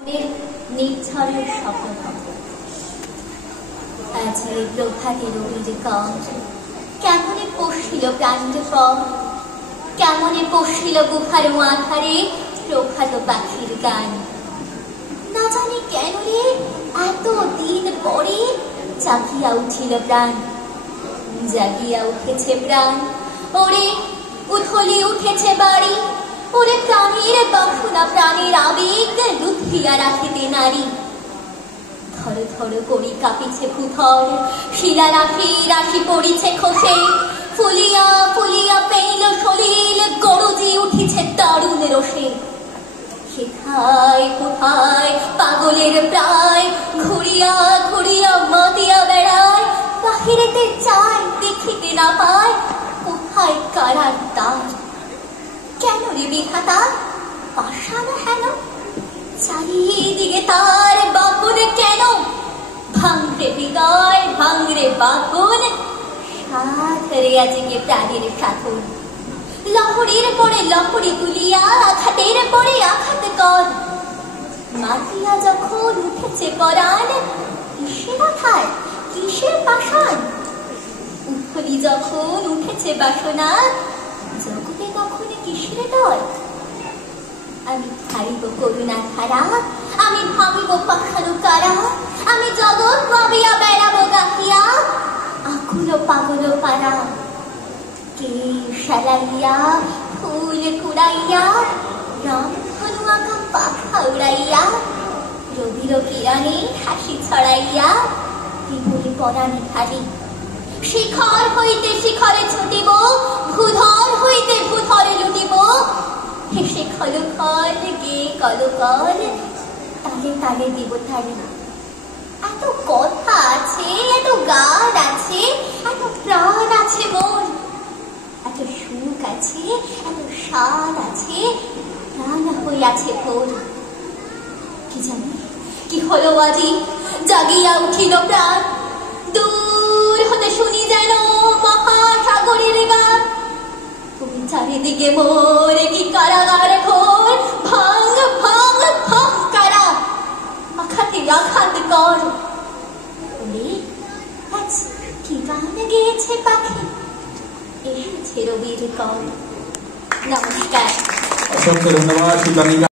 নির্ঝরের স্বপ্ন আজ এই প্রভাতে রবির কর কেমনে পশিল প্রাণীর পর কেমনে পশিল গুহার মাথারে প্রভাত পাখির গান না জানি কেন রে এত দিন পরে জাগিয়া উঠিল প্রাণ জাগিয়া উঠেছে প্রাণ ওরে উথলি উঠেছে বাড়ি ওরে প্রাণীর বাসনা প্রাণীর আবেগ লুথিয়া রাখিতে নারী ধর ধর করি কাঁপিছে ভূধর শিলা রাখি রাশি পড়িছে খসে ফুলিয়া ফুলিয়া পেইল সলিল গরজি উঠিছে দারুণ রসে কোথায় কোথায় পাগলের প্রায় ঘুরিয়া ঘুরিয়া মাতিয়া বেড়ায় বাহিরেতে চায় দেখিতে না পায় কোথায় কারার তার কেন রে বিধাতা পাষাণ হেন চারিদিকে তার বাঁধন কেন ভাঙরে হৃদয় ভাঙরে বাঁধন সাধরে আজকে প্রাণীর সাধন লহরীর পরে লহরী তুলিয়া আঘাতের পরে আঘাত কর মাতিয়া যখন উঠেছে পরাণ কিসের আঘাত কিসের পাষাণ উথলি যখন উঠেছে বাসনা জগতে তখন কিসের ডর আমি ছাড়িব করুণা ধারা আমি ভাবিব পাখানো কারা আমি জগৎ ভাবিয়া বেড়াবো গাহিয়া আকুল পাগল পারা কে শালাইয়া ফুল কুড়াইয়া রাম ধনু আঁকা পাখা উড়াইয়া রবির কিরণে হাসি ছড়াইয়া বিবলি পরাণে ঢালি শিখর হইতে শিখরে ছুটিব ভূধর হইতে ভূধরে লুটিব হেসে খল খল গে কল কল তালে তালে দিব তালি এত কথা আছে এত গান আছে এত প্রাণ আছে মন এত সুখ আছে এত স্বাদ আছে প্রাণ হইয়াছে ভোর কি জানি কি হলো আজি জাগিয়া উঠিল প্রাণ দূর হতে শুনি যেন মহাসাগরের গান তুমি চারিদিকে মোর কি কারাগার ঘোর ভাঙ ভাঙ ভাঙ কারা আঘাতে আঘাত কর ওরে আজ কি গান গেয়েছে পাখি এসেছে রবির কর নমস্কার। অসংখ্য ধন্যবাদ।